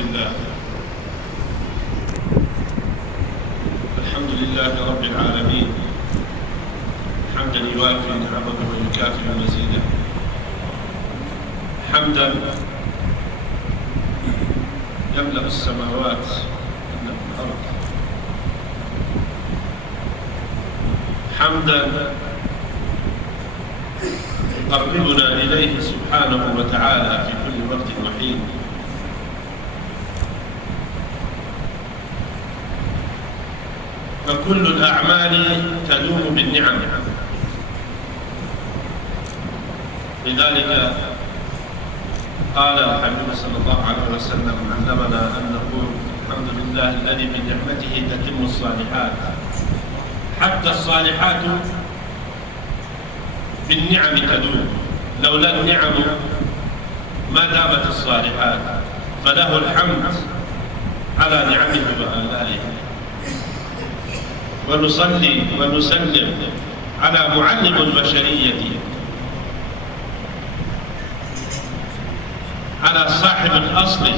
لله. الحمد لله رب العالمين حمدا يوافي نعمه ويكافئ مزيده، حمدا يملأ السماوات يملأ الأرض، حمدا يقربنا إليه سبحانه وتعالى في كل وقت وحين. فكل الأعمال تدوم بالنعم، لذلك قال الحبيب صلى الله عليه وسلم علمنا أن نقول الحمد لله الذي بنعمته تتم الصالحات. حتى الصالحات بالنعم تدوم، لولا النعم ما دامت الصالحات، فله الحمد على نعمه وآلائه. ونصلي ونسلم على معلم البشرية، على صاحب الأصل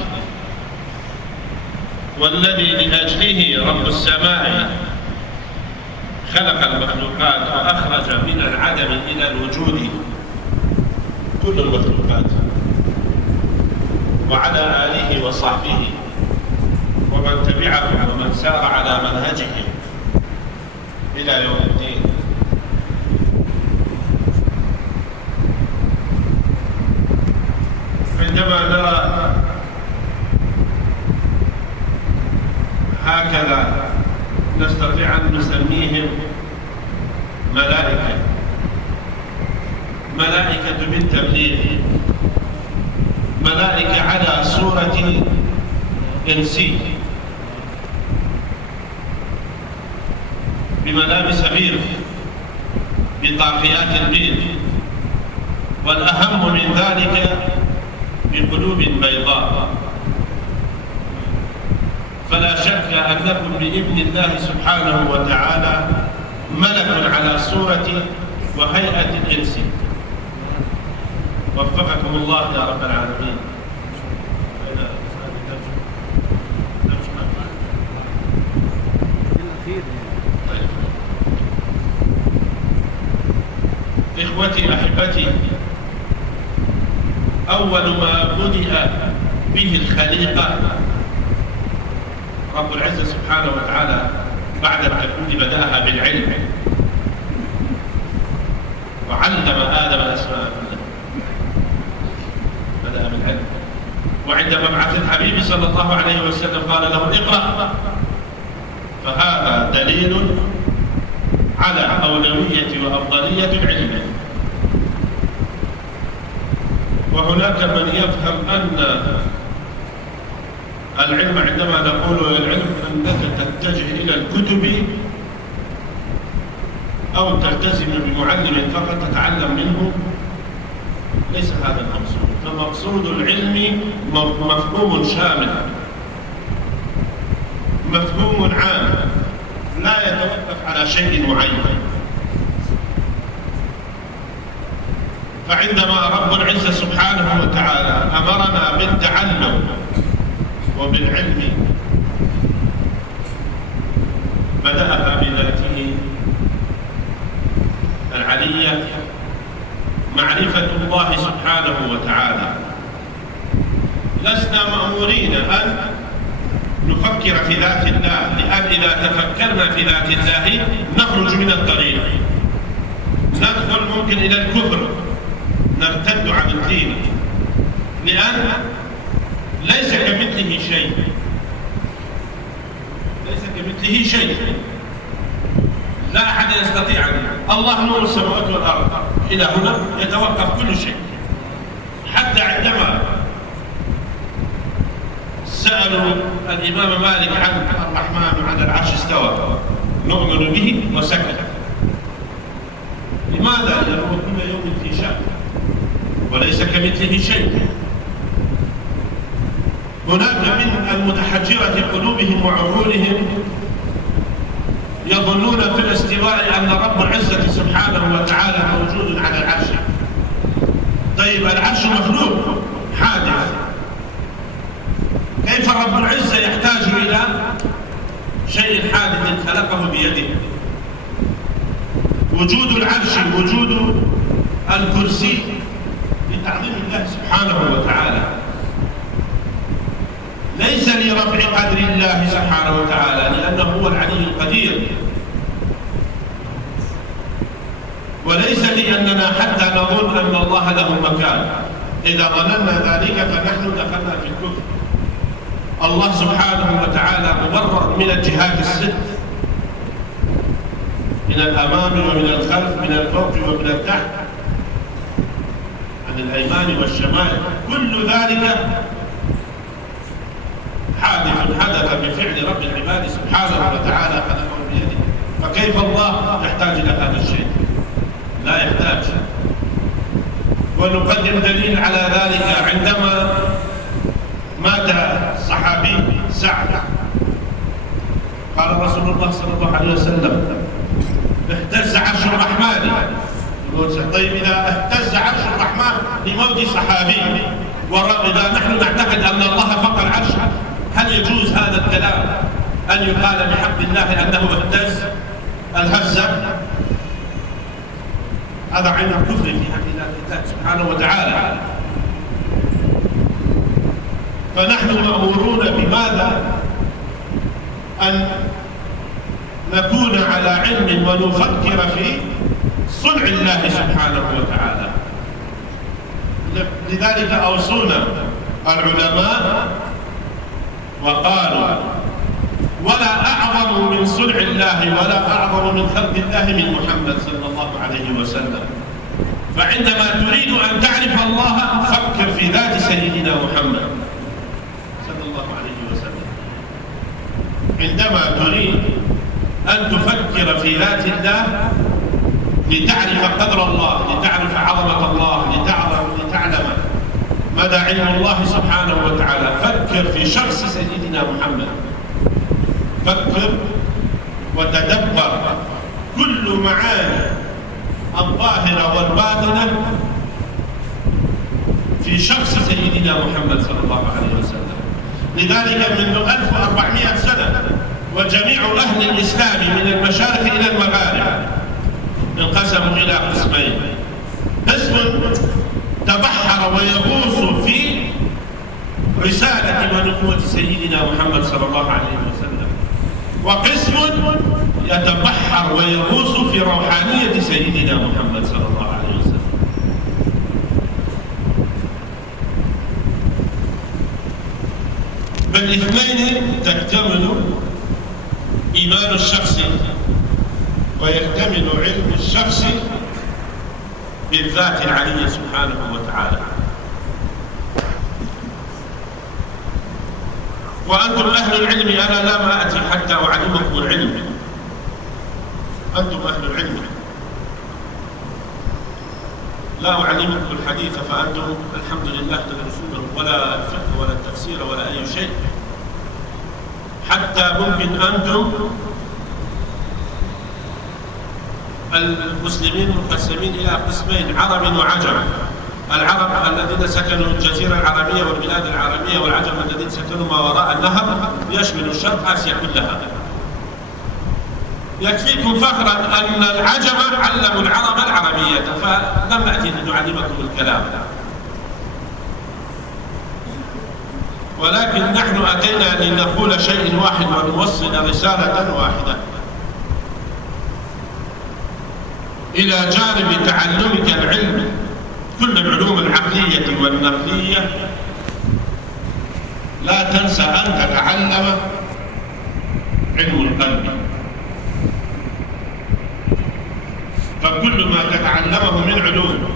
والذي لأجله رب السماء خلق المخلوقات وأخرج من العدم إلى الوجود كل المخلوقات، وعلى آله وصحبه ومن تبعهم ومن سار على منهجهم إلى يوم الدين. عندما نرى هكذا نستطيع أن نسميهم ملائكة، ملائكة بالتبليغ، ملائكة على صورة إنسي بملابس بيض، بطافيات البيض، والأهم من ذلك بقلوب بيضاء. فلا شك أنكم بإذن الله سبحانه وتعالى ملك على صورة وهيئة الإنس. وفقكم الله يا رب العالمين. إخوتي أحبتي، أول ما بدأ به الخليقة رب العزة سبحانه وتعالى بعد التكوين بدأها بالعلم، وعلم آدم الأسماء كلها، بدأ بالعلم. وعند مبعث الحبيب صلى الله عليه وسلم قال له اقرأ، فهذا دليل على أولوية وأفضلية العلم. وهناك من يفهم أن العلم، عندما نقول العلم أنك تتجه إلى الكتب أو تلتزم بمعلم فقط تتعلم منه، ليس هذا المقصود. فمقصود العلم مفهوم شامل، مفهوم عام، لا يتوقف على شيء معين. فعندما رب العزة سبحانه وتعالى أمرنا بالتعلم وبالعلم بدأها بذاته العلية، معرفة الله سبحانه وتعالى. لسنا مأمورين أن نفكر في ذات الله، لأن إذا تفكرنا في ذات الله نخرج من الطريق، ندخل ممكن إلى الكفر، نرتد عن الدين، لأن ليس كمثله شيء، ليس كمثله شيء. لا أحد يستطيع أن الله نور السماوات والأرض، إلى هنا يتوقف كل شيء. حتى عندما سألوا الإمام مالك عن الرحمن على العرش استوى نؤمن به وسكت. لماذا؟ لأنه كل يوم في شأن وليس كمثله شيء. هناك من المتحجرة قلوبهم وعقولهم يظنون في الاستواء أن رب العزة سبحانه وتعالى موجود على العرش. طيب العرش مخلوق حادث، كيف فرب العزة يحتاج إلى شيء حادث خلقه بيده. وجود العرش، وجود الكرسي لتعظيم الله سبحانه وتعالى، ليس لرفع قدر الله سبحانه وتعالى لأنه هو العلي القدير، وليس لأننا حتى نظن أن الله له مكان. إذا ظننا ذلك فنحن دخلنا في الكفر. الله سبحانه وتعالى مبرر من الجهات الست، من الأمام ومن الخلف، من الفوق ومن التحت، عن الأيمان والشمال، كل ذلك حدث بفعل رب العباد سبحانه وتعالى خلقه بيده. فكيف الله يحتاج إلى هذا الشيء؟ لا يحتاج. ونقدم دليل على ذلك عندما مات الصحابي سعد، قال رسول الله صلى الله عليه وسلم: اهتز عرش الرحمن. طيب إذا اهتز عرش الرحمن لموت صحابي، وإذا نحن نعتقد أن الله فوق العرش، هل يجوز هذا الكلام أن يقال بحق الله أنه اهتز الهزة؟ هذا عين الكفر في حق الله سبحانه وتعالى. فنحن مأمورون بماذا؟ أن نكون على علم ونفكر في صنع الله سبحانه وتعالى. لذلك أوصونا العلماء وقالوا: ولا أعظم من صنع الله ولا أعظم من خلق الله من محمد صلى الله عليه وسلم. فعندما تريد أن تعرف الله فكر في ذات سيدنا محمد صلى الله عليه وسلم. عندما تريد أن تفكر في ذات الله لتعرف قدر الله، لتعرف عظمة الله، لتعلم مدى علم الله سبحانه وتعالى، فكر في شخص سيدنا محمد. فكر وتدبر كل معاني الظاهرة والباطنة في شخص سيدنا محمد صلى الله عليه وسلم. لذلك منذ 1400 سنة وجميع أهل الإسلام من المشارق إلى المغارب انقسموا إلى قسمين: قسم تبحر ويغوص في رسالة ونبوة سيدنا محمد صلى الله عليه وسلم، وقسم يتبحر ويغوص في روحانية سيدنا محمد صلى الله عليه وسلم. بالاثنين تكتمل إيمان الشخص ويكتمل علم الشخص بالذات العلية سبحانه وتعالى. وأنتم أهل العلم، أنا لم آتي حتى أعلمكم العلم، أنتم أهل العلم، لا أعلمكم الحديث فأنتم الحمد لله تدرسونه، ولا الفقه ولا التفسير ولا أي شيء. حتى ممكن أنتم المسلمين مقسمين إلى قسمين: عرب وعجم. العرب الذين سكنوا الجزيرة العربية والبلاد العربية، والعجم الذين سكنوا ما وراء النهر يشمل الشرق آسيا كلها. يكفيكم فخرا أن العجم علموا العرب العربية، فلم نأتي لنعلمكم الكلام، ولكن نحن أتينا لنقول شيء واحد ونوصل رسالة واحدة. إلى جانب تعلمك العلم كل العلوم العقلية والنقلية، لا تنسى أن تتعلم علم القلب. فكل ما تتعلمه من علوم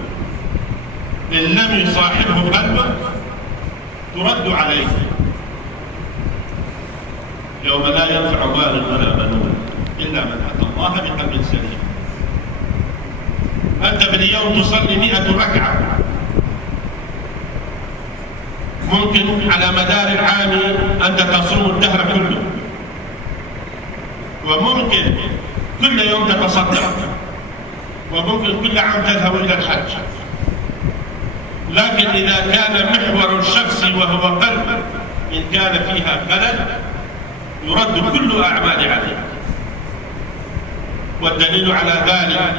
إن لم يصاحبه قلبك ترد عليه. يوم لا ينفع مال ولا بنون إلا من أتى الله بقلب سليم. أنت باليوم تصلي 100 ركعة، ممكن على مدار العام أنت تصوم الدهر كله، وممكن كل يوم تتصدق، وممكن كل عام تذهب إلى الحج. لكن إذا كان محور الشخص وهو قلب من كان فيها خلل يرد كل أعمال عليه. والدليل على ذلك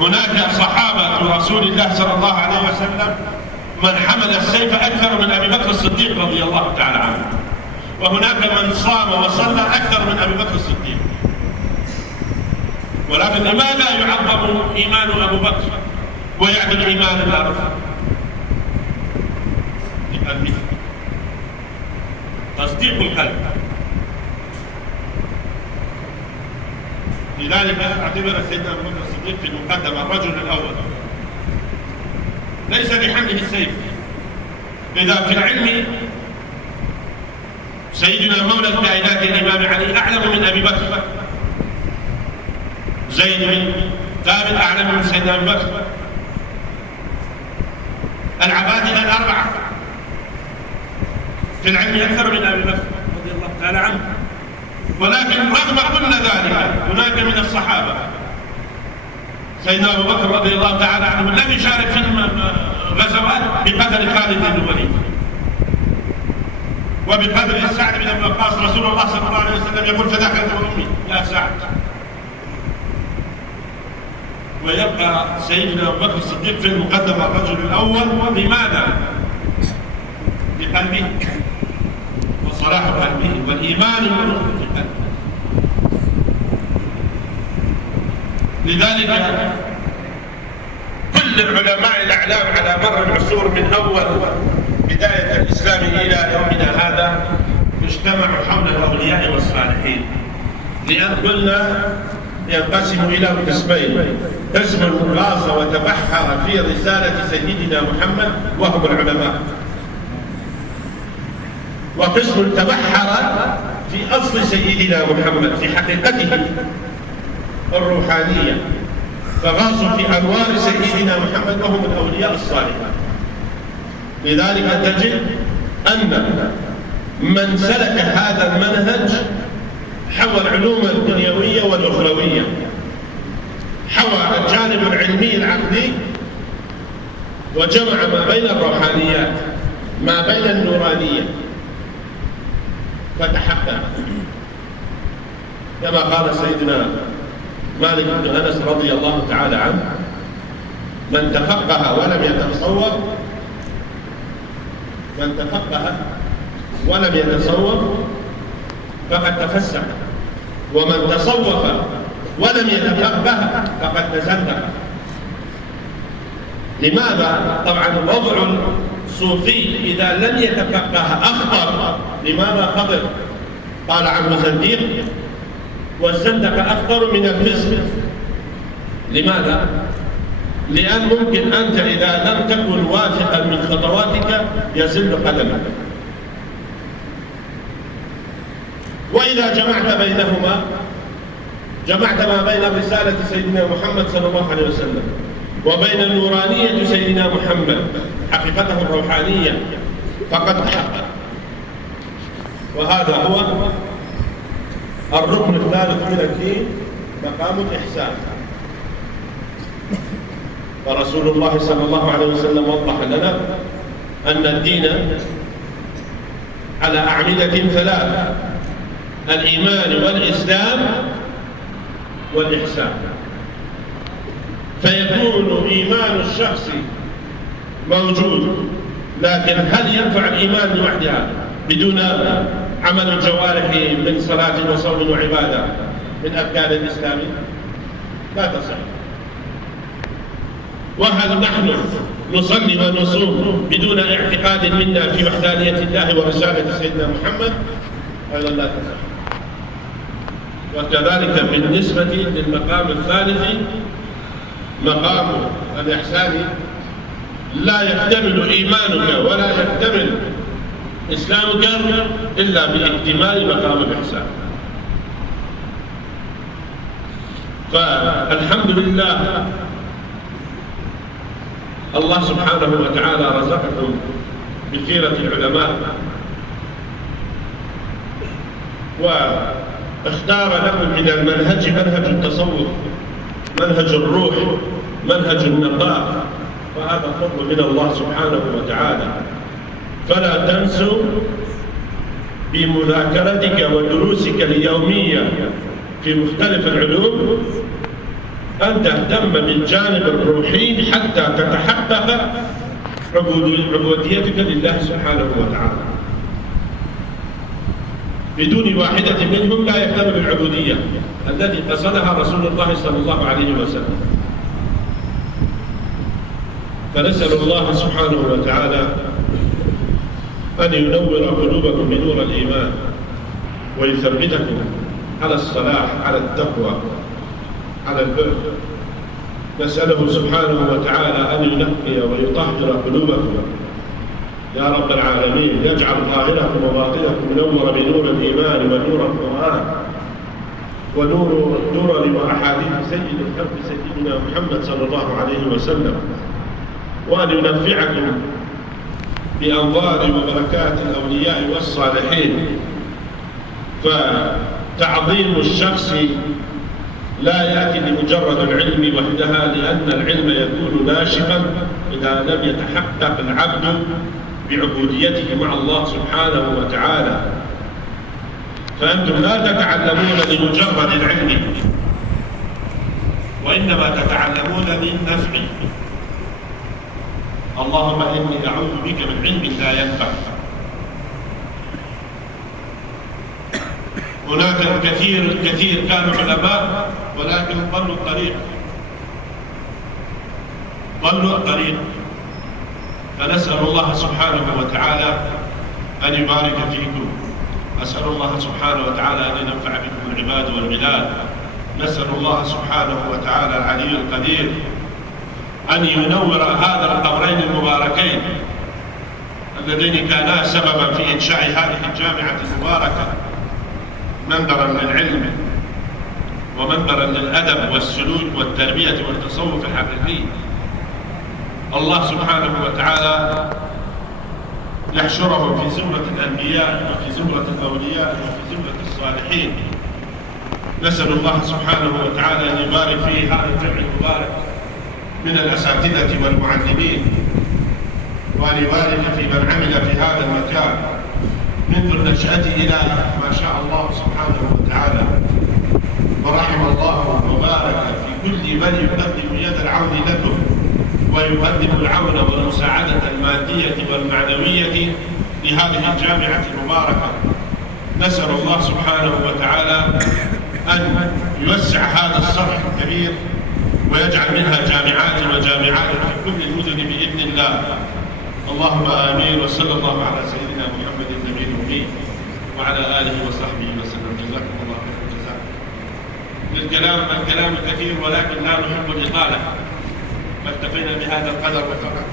هناك صحابة رسول الله صلى الله عليه وسلم من حمل السيف أكثر من أبي بكر الصديق رضي الله تعالى عنه، وهناك من صام وصلى أكثر من أبي بكر الصديق. ولكن لماذا يعظم إيمان أبو بكر ويعدل إيمان الآخر؟ لقلبه، تصديق القلب. لذلك اعتبر سيدنا أبو بكر الصديق في المقدمة الرجل الأول، ليس لحمله السيف. إذا في العلم سيدنا مولى الكائنات الإمام علي أعلم من أبي بكر، زيد بن ثابت أعلم من سيدنا أبي بكر، العبادلة الأربعة في العلم أكثر من أبي بكر رضي الله تعالى عنه. ولكن رغم كل ذلك هناك من الصحابة سيدنا أبو بكر رضي الله تعالى عنه لم يشارك في الغزوات بقدر خالد بن الوليد وبقدر سعد بن أبي وقاص. رسول الله صلى الله عليه وسلم يقول فداك أنت وأمي يا سعد. ويبقى سيدنا أبو بكر الصديق في المقدمة الرجل الأول. لماذا؟ بقلبه وصلاح قلبه والإيمان المنوط في قلبه. لذلك كل العلماء الأعلام على مر العصور من أول بداية الإسلام إلى يومنا هذا اجتمعوا حول الأولياء والصالحين، لأن قلنا ينقسم إلى قسمين: قسم غاص وتبحر في رسالة سيدنا محمد وهم العلماء، وقسم تبحر في أصل سيدنا محمد في حقيقته الروحانية، فغاصوا في أنوار سيدنا محمد وهم الأولياء الصالحين. لذلك تجد أن من سلك هذا المنهج حوى العلوم الدنيوية والأخروية، حوى الجانب العلمي العقلي، وجمع ما بين الروحانيات ما بين النورانية، فتحقق كما قال سيدنا مالك بن أنس رضي الله تعالى عنه: من تفقه ولم يتصوف فقد تفسق، ومن تصوف ولم يتفقه فقد تزندق. لماذا؟ طبعا وضع الصوفي إذا لم يتفقه أخطر. لماذا خطر؟ قال عنه زنديق، والزندق أخطر من الفسق. لماذا؟ لأن ممكن أنت إذا لم تكن واثقا من خطواتك يزل قدمك، وإذا جمعت بينهما جمعت ما بين رسالة سيدنا محمد صلى الله عليه وسلم وبين النورانية سيدنا محمد حقيقته الروحانية فقد تحقق. وهذا هو الركن الثالث من الدين، مقام الإحسان. فرسول الله صلى الله عليه وسلم وضح لنا أن الدين على أعمدة ثلاث: الإيمان والإسلام والإحسان. فيكون إيمان الشخص موجود، لكن هل ينفع الإيمان لوحدها بدون عمل الجوارح من صلاة وصوم وعبادة من أركان الإسلام؟ لا تصح. وهل نحن نصلي ونصوم بدون اعتقاد منا في وحدانية الله ورسالة سيدنا محمد؟ أيضا لا تصح. وكذلك بالنسبة للمقام الثالث مقام الإحسان، لا يكتمل إيمانك ولا يكتمل إسلامك إلا باكتمال مقام الإحسان. فالحمد لله الله سبحانه وتعالى رزقكم بخيرة العلماء، واختار لكم من المنهج منهج التصوف، منهج الروح، منهج النقاء، وهذا فضل من الله سبحانه وتعالى. فلا تنسوا بمذاكرتك ودروسك اليومية في مختلف العلوم أن تهتم بالجانب الروحي حتى تتحقق عبوديتك لله سبحانه وتعالى. بدون واحدة منهم لا يهتم بالعبودية التي قصدها رسول الله صلى الله عليه وسلم. فنسأل الله سبحانه وتعالى أن ينور قلوبكم بنور الإيمان ويثبتكم على الصلاح، على التقوى، على البر. نسأله سبحانه وتعالى أن ينقي ويطهر قلوبكم يا رب العالمين، يجعل ظاهركم وباطنكم منور بنور الإيمان ونور القرآن ونور وأحاديث سيد الخلق سيدنا محمد صلى الله عليه وسلم، وأن ينفعكم بأنوار وبركات الأولياء والصالحين. فتعظيم الشخص لا يأتي لمجرد العلم وحدها، لأن العلم يكون ناشفا إذا لم يتحقق العبد بعبوديته مع الله سبحانه وتعالى. فأنتم لا تتعلمون لمجرد العلم، وإنما تتعلمون للنفع. اللهم إني أعوذ بك من علم لا ينفع. هناك كثير كانوا علماء ولكن ضلوا الطريق. فنسأل الله سبحانه وتعالى أن يبارك فيكم. نسأل الله سبحانه وتعالى أن ينفع بكم العباد والبلاد. نسأل الله سبحانه وتعالى العلي القدير أن ينور هذا القبرين المباركين اللذين كانا سببا في إنشاء هذه الجامعة المباركة، منبرا للعلم ومنبرا للأدب والسلوك والتربية والتصوف الحقيقي. الله سبحانه وتعالى يحشرهم في زمرة الأنبياء وفي زمرة الأولياء وفي زمرة الصالحين. نسأل الله سبحانه وتعالى أن يبارك في هذا الجمع المبارك من الأساتذة والمعلمين، وأن يبارك في من عمل في هذا المكان منذ النشأة إلى ما شاء الله سبحانه وتعالى. ورحم الله وبارك في كل من يقدم يد العون لكم ويقدم العون والمساعدة المادية والمعنوية لهذه الجامعة المباركة. نسأل الله سبحانه وتعالى أن يوسع هذا الصرح الكبير ويجعل منها جامعات وجامعات في كل المدن بإذن الله. اللهم آمين. وصلى الله على سيدنا محمد النبي الأمي وعلى آله وصحبه وسلم. جزاكم الله خير الجزاء. الكلام كثير ولكن لا نحب الإطالة، فاكتفينا بهذا القدر وفقط.